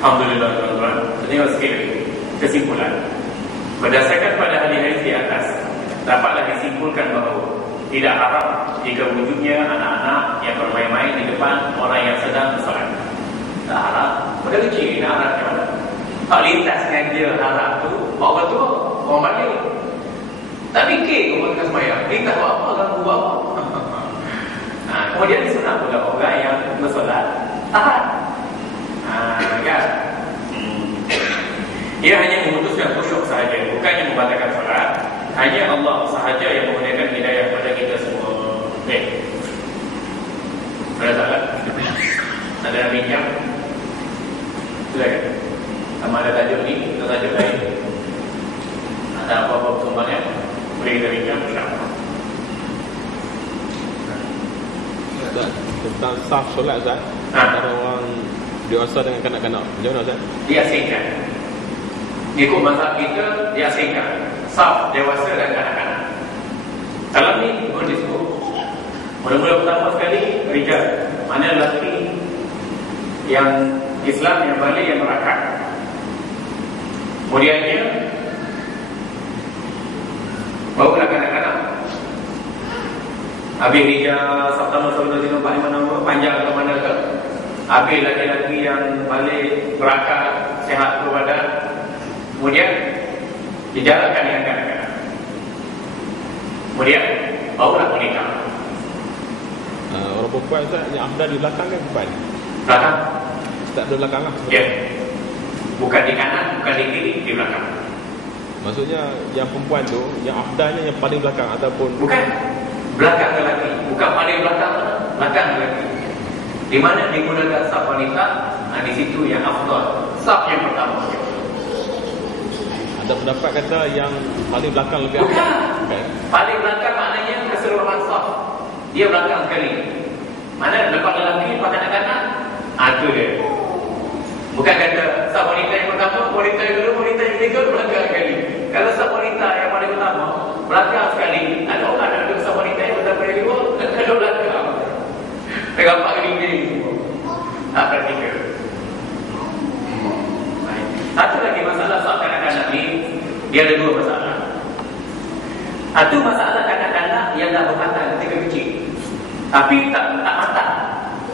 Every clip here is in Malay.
Alhamdulillah tuan-tuan. Tengok sikit kesimpulan. Berdasarkan pada hadis-hadis di atas, dapatlah disimpulkan bahawa tidak haram jika wujudnya anak-anak yang bermain-main di depan orang yang sedang bersolat. Tak haram. Pada kecil nak haram ke mana? Kalau lintas sengaja haram tu, orang tua, orang balik. Tak fikir orang tengah sembahyang. Lintas buat apa, ganggu buat apa. Kemudian disunat pula orang yang bersolat tahan. Kan? Ia hanya memutuskan khusyuk sahaja, bukannya membatalkan solat. Hanya Allah sahaja yang menggunakan hidayah pada kita semua. Baik. Ada soalan? Ada yang bincang? Silakan. Sama ada tajuk ni atau tajuk lain? Ada apa-apa perkembangan? Boleh kita bincang? InsyaAllah. Tentang saf solat Ustaz. Antara orang dewasa dengan kanak-kanak, macam mana Ustaz? Diasingkan. Ikut mazhab kita, diasingkan saf dewasa dan kanak-kanak. Kalau ni pun disebut mula-mula pertama sekali rijal, mana lelaki yang Islam yang balik yang merakat. Kemudiannya barulah kanak-kanak. Habis rijal Sabtama Sabtama 4 5 6 panjang ke mana ke. Habis lelaki yang balik merakat, sihat berbadan. Kemudian dijalankan dengan kanak-kanak. Kemudian barulah menikah. Orang perempuan Ustaz yang afdal di belakang kan perempuan? Belakang? Tak ada belakang lah. Ya. Bukan di kanan, bukan di kiri, di belakang. Maksudnya yang perempuan tu, yang afdalnya yang paling belakang ataupun bukan belakang lelaki, bukan paling belakang, belakang lelaki. Di mana digunakan saf wanita, di situ yang afdal. Saf yang pertama. Ada pendapat kata yang paling belakang lebih bukan. Okay. Paling belakang maknanya keseluruhan saf. Dia belakang sekali. Mana lepas lelaki, lepas kanak-kanak, itu dia. Bukan kata saf wanita yang pertama, wanita yang kedua, wanita yang ketiga, belakang sekali. Kalau saf wanita yang paling pertama, belakang sekali. Ada orang ada saf wanita yang pertama yang kedua, ada belakang. Tergampak gini semua. Tak praktikal. Satu lagi masalah saf kanak-kanak ni, dia ada dua masalah. Satu masalah kanak-kanak yang dah berkata ketika kecil, tapi tak matang.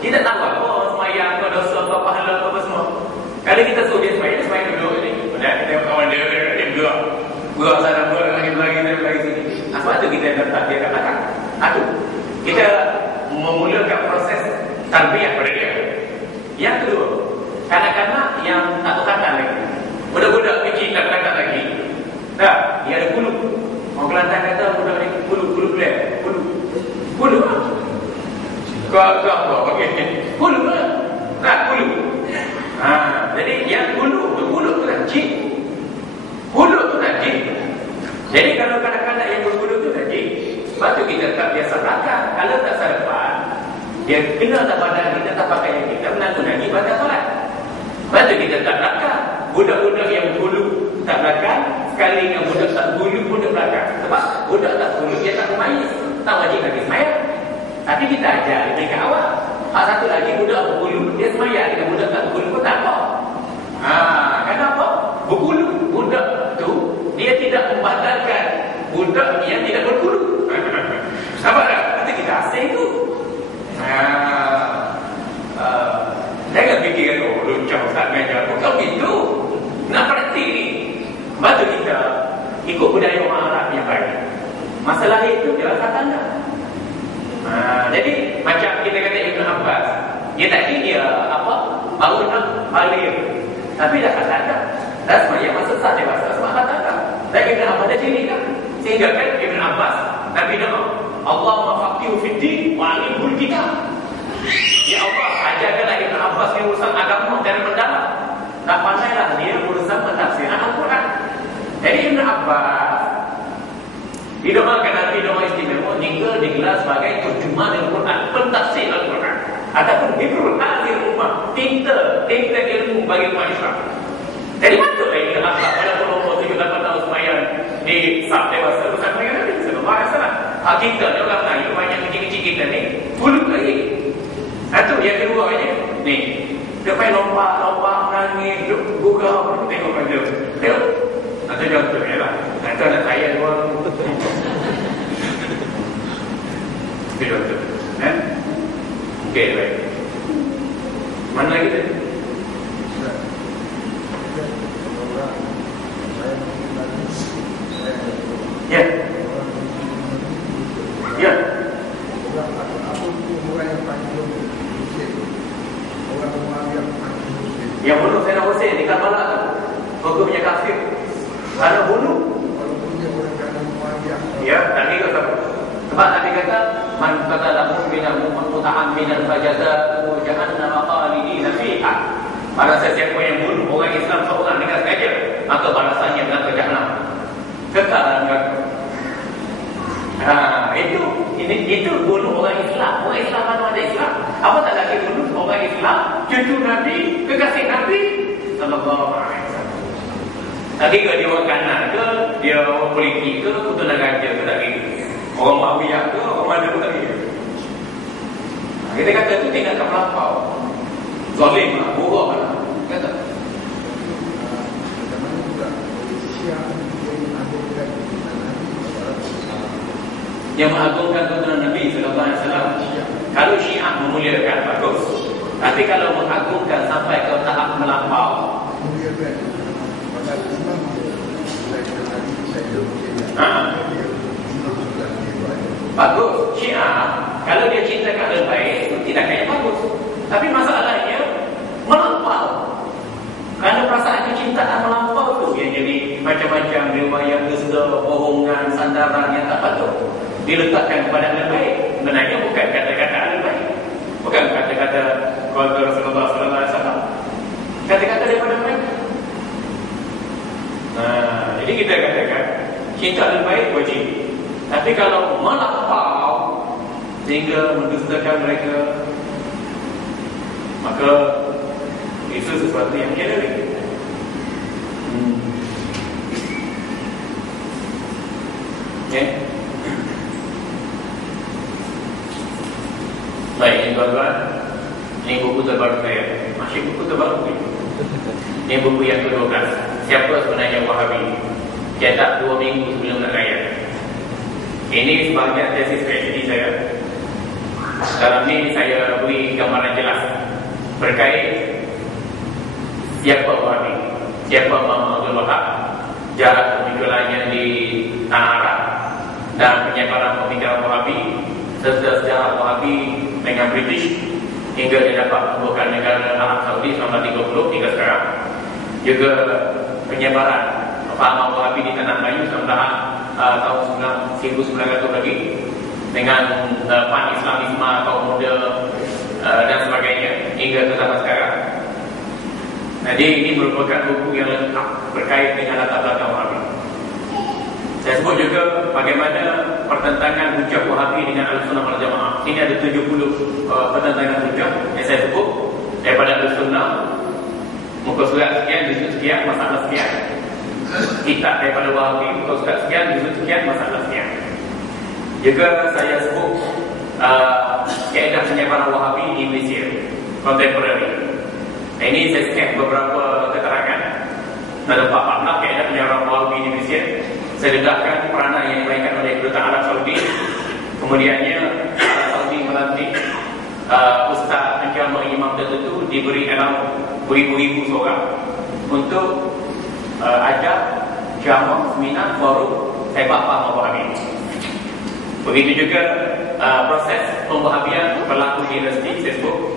Dia tak tahu apa semayang, apa dosa, apa pahala, apa semua. Kalau kita suruh dia semayang duduk ni. Kemudian kita tengok kawan dia gerak. Gerak sana, gerak lagi sini. Sebab tu kita letak dia kat belakang. Satu, kita memulakan proses tarbiyah pada dia. Yang kedua, kanak-kanak yang tak berkata lagi, budak-budak kecil tak berkata lagi. Dah, dia ada bulu. Orang Kelantan kata budak ni bulu black. Bulu lah. Kau apa? Okey. Bulu lah. Tak bulu. Jadi yang bulu tu najis. Bulu tu najis. Jadi kalau kanak-kanak yang berbulu tu najis, sebab tu kita tak biasa belakang. Kalau tak sarapan, dia kena tak badan kita, tak pakaian kita, menantu najis baca solat. Sebab tu kita tak belakang. Budak-budak yang berbulu tak belakang, sekali dengan budak tak berbulu pun tak belakang. Sebab budak tak berbulu dia tak bermain, tak wajib lagi semayang. Tapi kita ajar mereka awal. Satu lagi budak berbulu, dia semayang dengan budak tak berbulu pun tak apa. Kenapa? Berbulu budak tu dia tidak membatalkan budak yang tidak berbulu. Nampak tak? Nanti kita asing tu. Jangan fikirkan luncang tak mengajar. Bukan begitu. Nak praktik ni. Batu kita ikut budaya orang Arab yang baik. Masalah itu dia rasa tanda. Jadi macam kita kata Ibn Abbas, dia tadi dia baru nak balik, tapi dah kata tanda. Dan sebenarnya masa sah dewasa sebab kata tanda. Dan Ibn Abbas dah sini kan. Sehingga kan Ibn Abbas Nabi nama Allahumma faqihu fid din wa 'allimhul kitab. Ya Allah, ajarkanlah Ibn Abbas ni urusan agama dari mendalam. Tak pandailah dia urusan pentafsiran Al-Quran. Jadi Ibn Abbas didoakan Nabi doa istimewa jika digelar sebagai terjemah Al-Quran, pentafsir Al-Quran, ataupun hibrul akhir ummah, tinta ilmu bagi umat Islam. Jadi patutlah Ibn Abbas walaupun umur 7-8 tahun semayang di saf dewasa bukan semayang Nabi sallallahu alaihi wasallam. Kita ni orang Melayu banyak kecil-kecil kita ni bulu lagi. Satu yang kedua ni Dia main lompat, nangis, gurau, tengok kat dia. Tengok. Nanti dia betul lah. Nanti anak saya dua. Betul. Okey, baik. Mana lagi tadi? Ya. Ya. Yang bunuh Sayyidina Hussein di Karbala tu, hukumnya kafir. Ada bunuh. Ya, tadi kata. Sebab Nabi kata, man qatalahu muta'ammidan fajaza'uhu jahannam khalidina fiha. Barang siapa yang bunuh orang Islam seorang dengan sengaja, maka balasannya neraka Jahannam. Kekal dalam neraka. Itu bunuh orang Islam. Orang Islam mana ada Islam? Apa tak lagi bunuh orang Islam? Cucu Nabi, kekasih Nabi sallallahu alaihi wasallam. Tadi ke dia orang kanan ke, dia orang politik ke, kebetulan raja ke tak gitu. Orang Muawiyah ke, orang mana pun tak gitu. Kita kata itu tindakan melampau. Zalim lah, bohong lah. Kata. Yang mengagungkan tuntunan Nabi sallallahu alaihi wasallam. Kalau Syiah memuliakan bagus. Tapi kalau mengagungkan sampai ke tahap melampau. Bagus. Syiah kalau dia cintakan lebih baik, itu tindakannya bagus. Tapi masalahnya melampau. Kerana perasaan kecintaan melampau tu yang jadi macam-macam riwayat dusta, bohongan, sandaran yang tak patut diletakkan kepada yang baik. Sebenarnya bukan kata-kata yang baik, bukan kata-kata keluarga Rasulullah sallallahu alaihi wasallam, kata-kata daripada mereka. Jadi kita katakan cinta yang baik wajib. Tapi kalau melampau sehingga mendustakan mereka, maka itu sesuatu yang nyeri. Baik, tuan-tuan, ini buku terbaru saya. Masih buku terbaru ini. Ini buku yang ke-12. Siapa sebenarnya Wahabi? Cetak 2 minggu sebelum nak raya. Ini sebahagian tesis PhD saya. Dalam ini saya beri gambaran jelas berkait siapa Wahabi, siapa Muhammad Abdul Wahab, jarak kemunculannya di tanah Arab dan penyebaran pemikiran Wahabi serta sejarah Wahabi dengan British hingga dia dapat membuka negara Arab Saudi 1930 hingga sekarang. Juga penyebaran pemahaman Wahabi di tanah Melayu tahun 1900 lagi dengan pan-Islamisme kaum muda dan sebagainya hingga ke zaman sekarang. Jadi ini merupakan buku yang lengkap berkait dengan latar belakang Wahabi. Saya sebut juga bagaimana pertentangan hujah Wahabi dengan Ahlussunnah wal Jamaah. Ini ada 70 pertentangan hujah yang saya sebut daripada Ahlussunnah, muka surat sekian, juzuk sekian, masalah sekian. Kitab daripada Wahabi, muka surat sekian, juzuk sekian, masalah sekian. Juga saya sebut kaedah penyebaran Wahabi di Mesir contemporary. Ini saya skip beberapa keterangan. Ada 4 kaedah penyebaran Wahabi di Mesir. Saya dedahkan peranan yang dimainkan oleh Kedutaan Arab Saudi. Kemudiannya Arab Saudi melantik ustaz penceramah imam tertentu, diberi beribu-ribu seorang untuk ajar ceramah, seminar, forum sepak faham Wahabi. Begitu juga proses pemwahabian berlaku di universiti Facebook.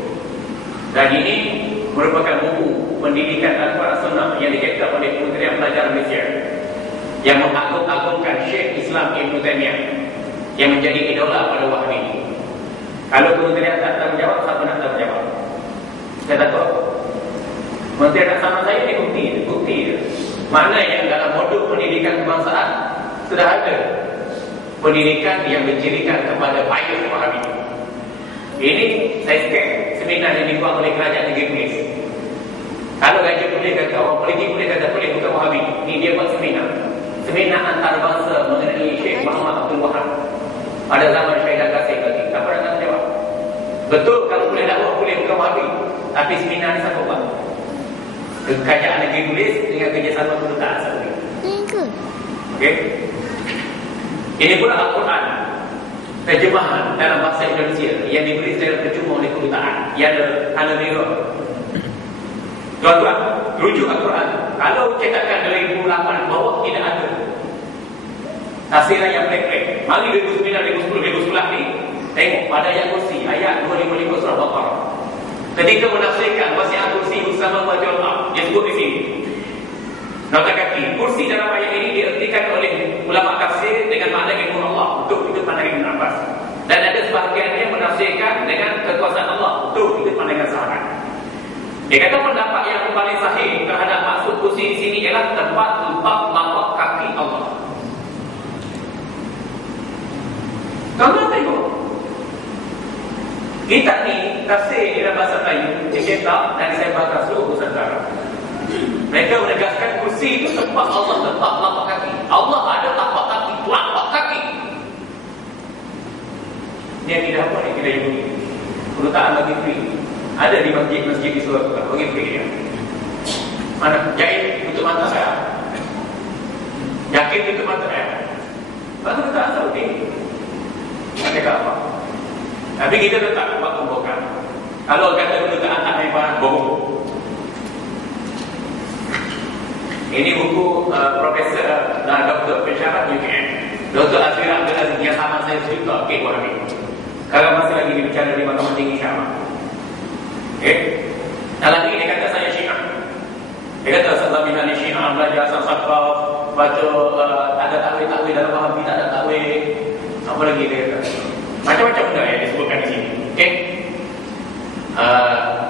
Dan ini merupakan buku pendidikan Al-Quran Sunnah yang dicipta oleh Kementerian Pelajaran Malaysia yang mengagung-agungkan Syekh Islam Ibn Taymiyah yang menjadi idola pada Wahabi. Kalau Kementerian tak tanggungjawab, siapa nak tanggungjawab? Saya takut Menteri nak sama saya ni bukti dia. Maknanya dalam modul pendidikan kebangsaan sudah ada pendidikan yang mencirikan kepada bias Wahabi. Ini saya skip seminar yang dibuat oleh kerajaan negeri Perlis. Kalau raja boleh kata, orang politik boleh kata boleh, bukan Wahabi. Ini dia buat seminar antarabangsa mengenai Syekh Muhammad Abdul Wahab pada zaman Syaidah Qasim lagi. Tak pernah nak jawab. Betul kalau boleh dakwah boleh, bukan Wahabi. Tapi seminar ni siapa Kerajaan negeri Inggeris dengan kerjasama kedutaan Saudi. Okey. Ini pula Al-Quran terjemahan dalam bahasa Indonesia yang diberi secara percuma oleh kedutaan. Ia ada tanda merah. Tuan-tuan, rujuk Al-Quran. Kalau cetakan 2008 ke bawah tidak ada tafsiran yang plek-plek. Mari 2009, 2010, 2011 ni tengok pada ayat kursi, ayat 255 surah Baqarah. Ketika menafsirkan wasi'at kursi bersama wajah Allah, dia sebut di sini nota kaki, kursi dalam ayat ini diertikan oleh ulama tafsir dengan makna ilmu Allah. Untuk itu pandangan Ibn Abbas. Dan ada sebahagian yang menafsirkan dengan kekuasaan Allah. Untuk itu pandangan sahabat. Dia kata pendapat yang paling sahih terhadap maksud kursi di sini ialah tempat letak lapak kaki Allah. Kamu tengok kitab ni tafsir dalam bahasa Melayu dicetak dan disebar ke seluruh Nusantara. Mereka menegaskan kursi itu tempat Allah letak lapak kaki. Allah ada lapak kaki, telapak kaki. Ini yang tidak apa ni, tidak Yahudi. Kedutaan bagi free. Ada di masjid-masjid di Surabaya. Bagi free dia. Mana? Jahit tutup mata saya. Yakin tutup mata saya. Baru kedutaan Saudi. Tak cakap apa. Tapi kita tetap buat pembohongan. Kalau kata kedutaan tak hebat, bohong. Ini buku Profesor Dr. Pesyarat UKM, Dr. Azwira Abdul Aziz yang sama saya juga. Okey, buat habis. Kalau masih lagi bicara di Mahkamah Tinggi Syama. Okey. Dalam ini dia kata saya Syiah. Dia kata sebab bila ni Syiah belajar Safsafah, baca ada takwil-takwil dalam Wahabi, tak ada takwil. Apa lagi dia kata? Macam-macam benda yang disebutkan di sini. Okey.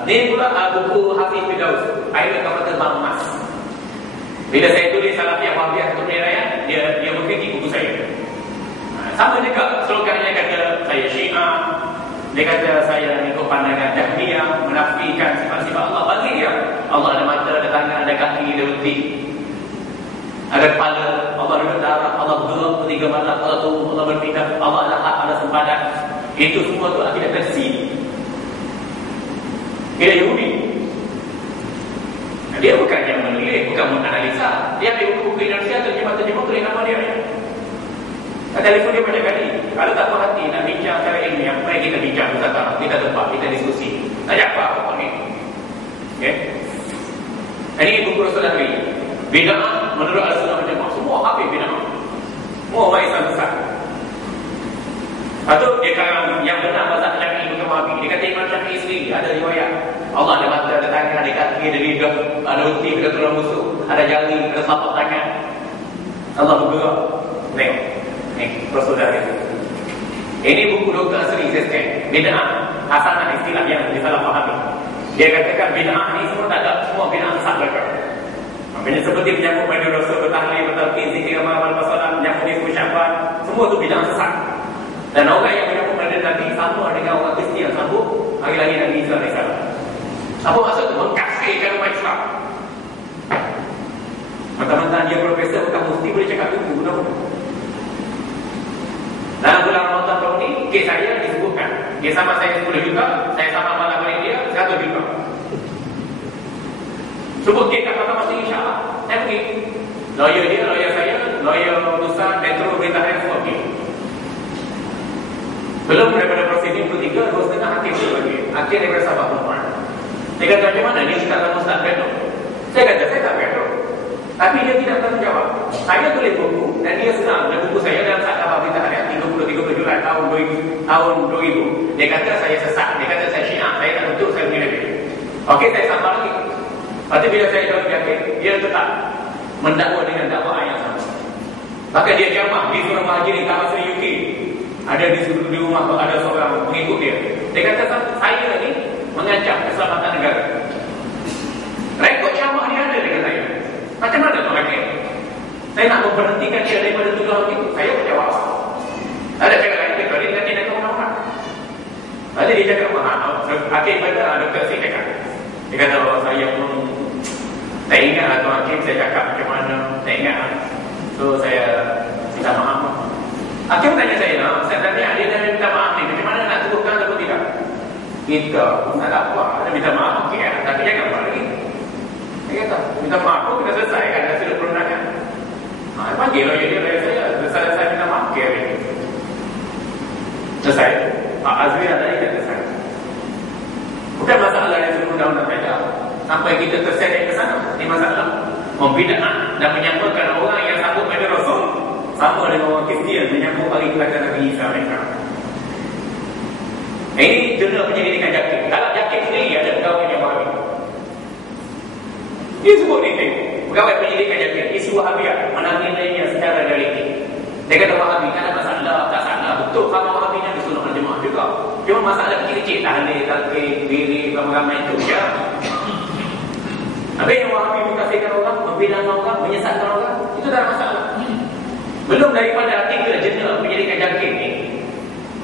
Ni pula buku Hafiz Firdaus, Air Kapal Terbang Emas. Bila saya tulis Salafiyah Wahhabiyah untuk Raya, dia mengkritik buku saya. Sama juga slogannya, kata saya Syiah. Dia kata saya ikut pandangan Jahmiyah, menafikan sifat-sifat Allah. Bagi dia, Allah ada mata, ada tangan, ada kaki, ada letih, ada kepala, Allah ada darah, Allah bergerak bertiga mata, Allah turun, Allah berpindah, Allah ada hak, ada sempadan. Itu semua tu akidah tersih. Dia Yahudi. Dia bukan yang menulis, bukan menganalisa. Dia ambil buku-buku Indonesia, terjemah-terjemah, tulis nama dia. Telefon dia banyak kali. Kalau tak puas hati nak bincang secara ilmiah, mari kita bincang, kita tempat, kita diskusi. Tanya apa ni? Okay? Ini buku Rasulullah Nabi. Bid'ah menurut Al-Sunnah Al-Jamaah. Semua habis bid'ah. Semua orang Islam besar. Atau dia kata yang benar mazhab Syafi'i bukan Wahabi. Dia kata Imam Syafi'i sendiri ada riwayat. Allah ada mata, ada tangan, ada kaki, ada lidah, ada uti, ada tulang rusuk, ada jari, ada telapak tangan. Allah bergerak. Tengok. Ni, Rasulullah itu. Ini buku Dr. Asri Sesken. Bid'ah, hasanah istilah yang disalahfahami. Dia katakan bid'ah ni semua tak ada, semua bid'ah sesat mereka. Maknanya seperti menyambut pada Rasul, bertahlil, bertalqin, zikir, amal, masalah, menyambut di Syaban, semua tu bid'ah sesat. Dan orang yang menyambut pada Nabi sama dengan orang Kristian sambut hari lagi Nabi Isa AS. Apa maksud tu? Mengkafirkan umat Islam. Mentang-mentang dia profesor, bukan mesti boleh cakap itu. Dalam bulan Ramadan tahun ni, kes saya disebutkan. Dia sama saya 10 juta, saya sama malam balik dia 100 juta. Sebut kes kat Mahkamah Tinggi insya-Allah. Saya pergi. Lawyer dia, lawyer saya, lawyer utusan, Metro Berita Harian semua pergi. Belum daripada prosedur ketiga, 2,5 hakim tu lagi. Hakim daripada Sabah Perempuan. Dia kata macam mana ni Ustaz dan Ustaz Pedro? Saya kata saya tak Pedro. Tapi dia tidak bertanggung jawab. Saya tulis buku dan dia senang. Dan buku saya dalam Sabah Berita Harian 30 Julai tahun 2000. Dia kata saya sesat. Dia kata saya Syiah. Saya tak betul, saya punya lebih. Okey, saya sambal lagi. Lepas tu bila saya jawab dia tetap mendakwa dengan dakwaan yang sama. Maka dia jamah di Surah Muhajirin kawasan UK. Ada di rumah ada seorang pengikut dia. Dia kata saya ni mengancam keselamatan negara. Rekod jamah dia ada dengan saya. Macam mana tu hakim? Saya nak memberhentikan dia daripada tuduhan itu. Saya berjawab. Ada cakap lain kecuali nanti nak undang-undang. Lalu dia cakap hakim pada Dr. Sri cakap. Dia kata saya pun tak ingat lah tuan hakim saya cakap macam mana. Tak ingat lah. So saya minta maaf. Hakim tanya saya, Ustaz Daniel, dia dah minta maaf ni, macam mana nak turutkan atau tidak? Kita, tak ada apa, dia minta maaf, okey, tapi jangan buat lagi. Dia kata, minta maaf pun kita selesai kan hasil perundangan. Panggil lawyer dia saya, selesai minta maaf ke hari ini. Selesai. Pak Azmi ada yang selesai. Bukan masalah yang sebelum undang-undang mereka. Sampai kita terseret ke sana. Ini masalah membid'ah dan menyamakan orang yang sambut pada Rasul sama dengan orang Kristian menyambut hari kelahiran Nabi Isa mereka. Ini jurnal penyelidikan JAKIM. Kalau JAKIM sendiri ada pegawai yang Wahabi. Dia sebut ni tengok. Pegawai penyelidikan JAKIM. Isu Wahabiyah menangani secara realitik. Dia kata Wahabi tak ada masalah, tak salah. Betul kalau Wahabi yang disuruh al-Jemaah juga. Cuma masalah kecil-kecil. Tahlil, talqin, bilik, ramai-ramai itu. Ya. Habis yang Wahabi mengkafirkan orang, membinakan orang, menyesatkan orang, itu tak ada masalah. Belum daripada artikel jurnal penyelidikan JAKIM ni,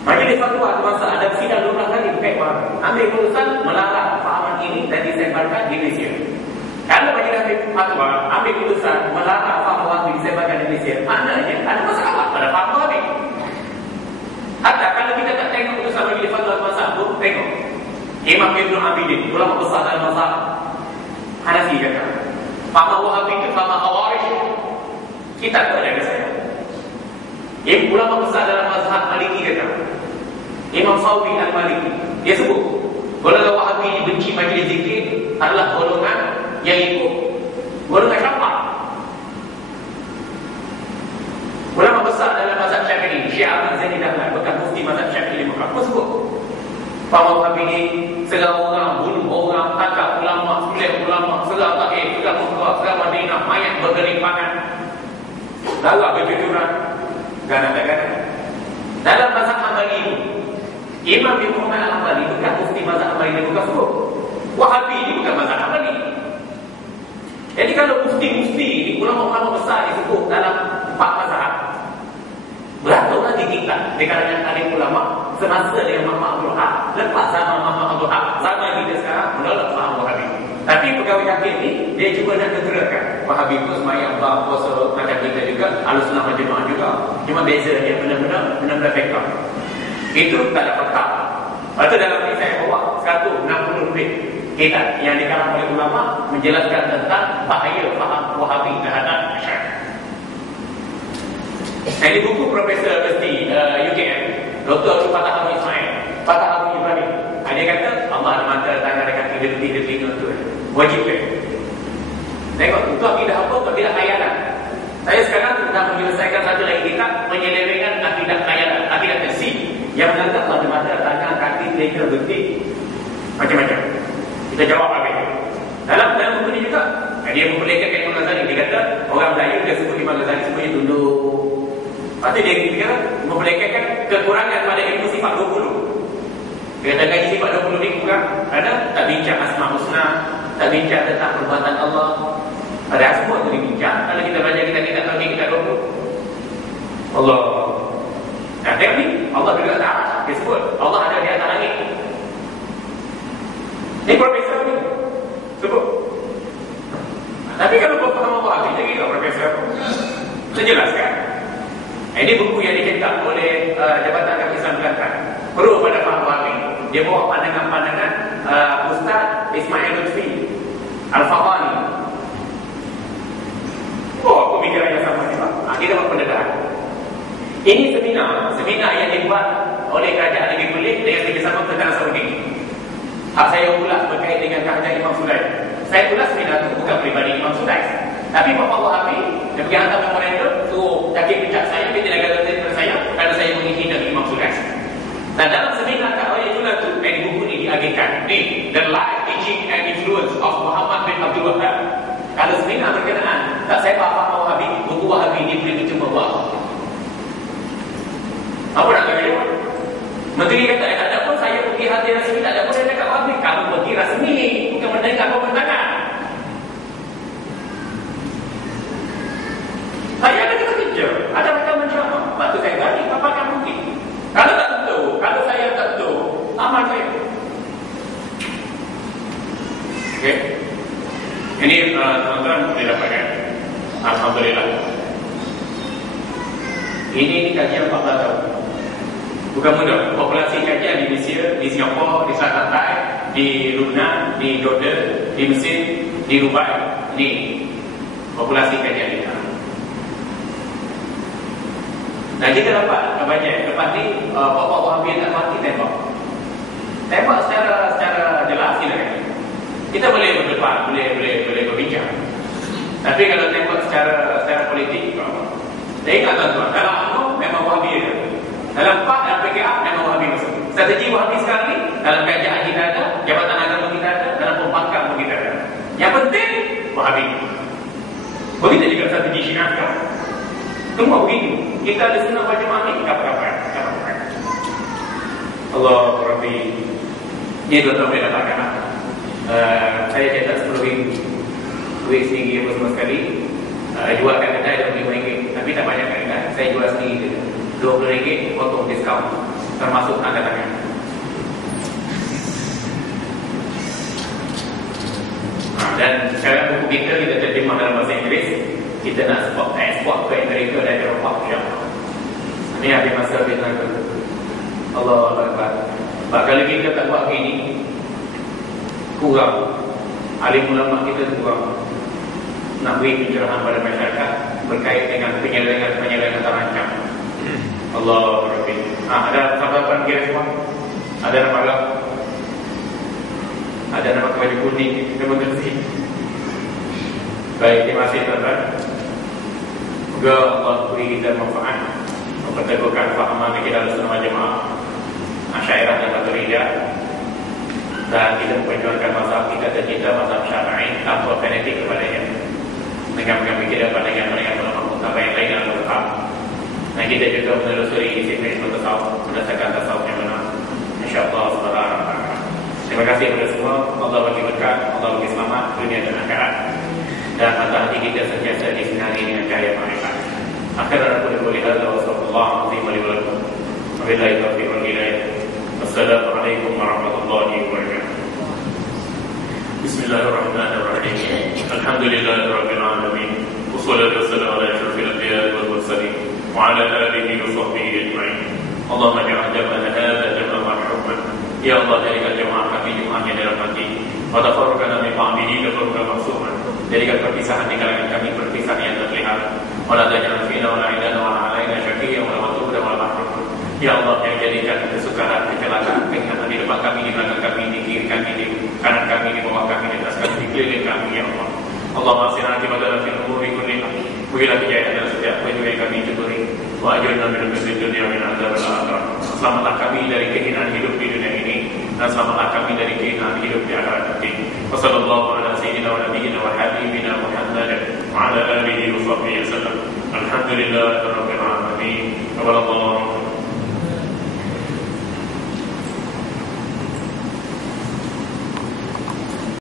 Majlis Fatwa Masa ada sidang 12 kali bukan Wahabi. Ambil keputusan melarang fahaman ini dan disebarkan di Malaysia. Kalau Majlis Fatwa ambil keputusan melarang faham Wahabi disebarkan di Malaysia, maknanya ada masalah pada faham Wahabi. Hatta kalau kita tak tengok keputusan Majlis Fatwa Masa pun, tengok Imam Ibn Abidin, ulama besar dalam mazhab Hanafi kata, faham Wahabi itu faham Khawarij. Kita tak ada saya. Ulama besar dalam mazhab Maliki kata, Imam Sawi Al-Maliki, dia sebut golongan Wahabi ini benci majlis zikir adalah golongan yang ikut golongan Syafi'i. Ulama besar dalam mazhab Syafi'i, Syekh Ahmad Zaini Dahlan, bekas mufti mazhab Syafi'i di Mekah, sebut faham Wahabi ini segala orang bunuh orang, tangkap ulama, sulit ulama, segala Taif, segala Mekah, segala Madinah, mayat bergelimpangan, darah bercucuran, gana-gana. Dalam mazhab Hambali, Imam bin Muhammad Al-Hambali bukan mufti mazhab Hambali, bukan sebut Wahabi ini bukan mazhab Hambali. Jadi kalau mufti-mufti ulama-ulama besar disebut dalam 4 mazhab, beratlah lagi kita di kalangan alim ulama semasa dengan Muhammad Abdul Wahab, lepas sama Muhammad Abdul Wahab, sama kita sekarang menolak faham Wahabi. Tapi pegawai JAKIM ni dia cuba nak keterakan Wahabi pun semayang puasa macam kita juga, Ahlussunnah wal Jamaah juga. Cuma beza dia benar-benar fiqh. Itu tak ada fakta. Lepas tu dalam ni saya bawa 160 lebih kitab yang dikarang oleh ulama menjelaskan tentang bahaya faham Wahabi terhadap masyarakat. Ini buku Profesor Universiti UKM, Dr. Fatah Abu Ismail, Fatah Abu Ibrahim. Dia kata Allah ada mata, tangan, ada kaki, dia telinga tu. Wajib kan? Tengok, itu akidah apa? Akidah khayalan. Saya sekarang sudah menyelesaikan satu lagi kitab menyelewengkan akidah khayalan, akidah tersib yang menganggap Allah ada mata, tangan, kaki, telinga, betik, macam-macam. Kita jawab apa itu? Dalam buku ini juga dia memperlekatkan Imam Ghazali. Dia kata orang Melayu dia sebut Imam Ghazali semuanya tunduk. Lepas tu dia kata memperlekatkan kekurangan pada ilmu sifat 20. Dia kata gaji sifat 20 ni kurang kerana tak bincang asma husna, tak bincang tentang perbuatan Allah. Padahal semua tu dibincang. Kalau kita belajar kita tahu kita 20 Allah. Nah, tengok ni Allah juga tak arah. Dia sebut Allah ada di atas langit. Ini profesor ni sebut. Tapi kalau berfaham Wahabi, dia kira profesor sejelaskan. Ini buku yang dicetak oleh Jabatan Kaki Islam Kelantan. Perlu pada faham Wahabi. Dia bawa pandangan-pandangan Ustaz Ismail Lutfi Al-Faqani. Oh, pemikiran yang sama ni Pak. Kita buat pendedahan. Ini seminar yang dibuat oleh Kerajaan Negeri Perlis dengan kerjasama Kedutaan Saudi. Hak saya ulas berkait dengan kerajaan Imam Sulaiman. Saya ulas seminar itu bukan peribadi Imam Sulaiman, tapi Bapak Wahabi dia pergi hantar memorandum suruh JAKIM pecat saya, dia negara daripada saya kerana saya menghina Imam Sulaiman. Dan dalam seminar kat Raya Julan tu, di buku ni diagihkan ni, The Life, Teaching and Influence of Muhammad bin Abdul Wahab. Kalau seminar berkenaan tak saya faham Wahabi, buku Wahabi ni boleh bercuma buat. Apa nak kata dia? Menteri kata, tak ada pun saya pergi hati rasmi, tak ada pun dia cakap Wahabi. Kamu pergi rasmi, bukan mendengar pembentangan. Saya ada kita kerja, ada mereka menjawab. Lepas tu saya bagi, apa yang mungkin. Kalau tak tentu, kalau saya tak tentu, amal saya. Okay. Ini teman-teman boleh dapatkan. Alhamdulillah. Ini kajian 14 tahun. Bukan mudah. Populasi kajian di Malaysia, di Singapura, di Selatan Thai, di Lebanon, di Jordan, di Mesir, di Dubai, Ini populasi kajian kita. Nah, kita dapat baca lepas ni pokok Wahabi tak mati tembak secara jelas silakan. Kita boleh berdepan, boleh berbincang. Tapi kalau tembak secara politik, saya ingat tuan-tuan, dalam UMNO memang Wahabi ada. Dalam PAH dan PKA memang Wahabi masuk. Strategi Wahabi sekarang ni dalam kerajaan kita ada, jabatan agama kita ada, dalam pembangkang pun kita ada. Yang penting Wahabi. Begitu juga strategi Syiah kan? Semua begitu. Kita ada sunnah wal jamaah ni kapan-kapan. Allah Rabbi. Ini tuan-tuan boleh dapatkan. Saya cetak 10 ribu. Duit sendiri apa semua sekali. Jualkan kedai RM25. Tapi tak banyak kan? Saya jual sendiri RM20 potong diskaun. Termasuk tanda tangan. Dan sekarang buku kita terjemah dalam bahasa Inggeris. Kita nak ekspor ke Amerika dan Eropah, insyaAllah. Ini ada masa lebih nanti. Allah Akbar. Kalau kita tak buat begini, kurang. Alim ulama kita kurang. Nak beri pencerahan pada masyarakat berkait dengan penyelewengan terancam. Allah Rabbi. Ada sahabat kira semua? Ada nama Allah? Ada nama baju kuning? Terima kasih. Baik, terima kasih tuan-tuan. Semoga Allah beri kita manfaat, memperteguhkan fahaman kita bersama jemaah Asy'ariyah dan Maturidiyah, dan kita memperjuangkan mazhab kita tercinta, mazhab Syafi'i tanpa fanatik kepadanya, dengan mengambil kita pandangan ulama mutabar yang lain dalam betul. Dan kita juga menelusuri disiplin tasawuf berdasarkan tasawuf yang benar, insya-Allah subhanahu wa ta'ala. Terima kasih kepada semua. Allah bagi berkat, Allah bagi selamat dunia dan akhirat, dan mata hati kita sentiasa disinari dengan cahaya makrifat. Akhirnya aku boleh hadza wa sallallahu alaihi wa sallam. Wabillahi taufiq wal hidayah. Wassalamualaikum warahmatullahi wabarakatuh. Bismillahirrahmanirrahim. Alhamdulillahirabbil alamin. Wassalatu wassalamu ala asyrafil anbiya'i wal mursalin wa ala alihi wa sahbihi ajma'in. Allahumma ja'al jam'ana hadza jam'an marhuman. Ya Allah, jadikan jemaah kami jemaah yang dirahmati. Wa tafarraqana min ba'dihi tafarruqan ma'suman. Jadikan perpisahan di kalangan kami perpisahan yang terlihat. Wala taj'al fina wala ilana wala alaina syaqiyyan wala matrudan wala mahrum. Ya Allah, yang jadikan kesukaran, kecelakaan, keinginan di depan kami, di belakang kami, di kiri kami, di kanan kami, di bawah kami, di atas kami, di keliling kami, ya Allah. Allahumma asina akibatana fil umuri kulliha. Berilah kejayaan dalam setiap perjuangan yang kami ceburi. Wa ajirna min al-khizyid dunya min adzabil akhirah. Selamatlah kami dari kehinaan hidup di dunia ini, dan selamatlah kami dari kehinaan hidup di akhirat nanti. Wa sallallahu ala sayyidina wa nabiyyina wa habibina Muhammadin wa ala alihi wa sahbihi wasallam. Alhamdulillahirabbil alamin.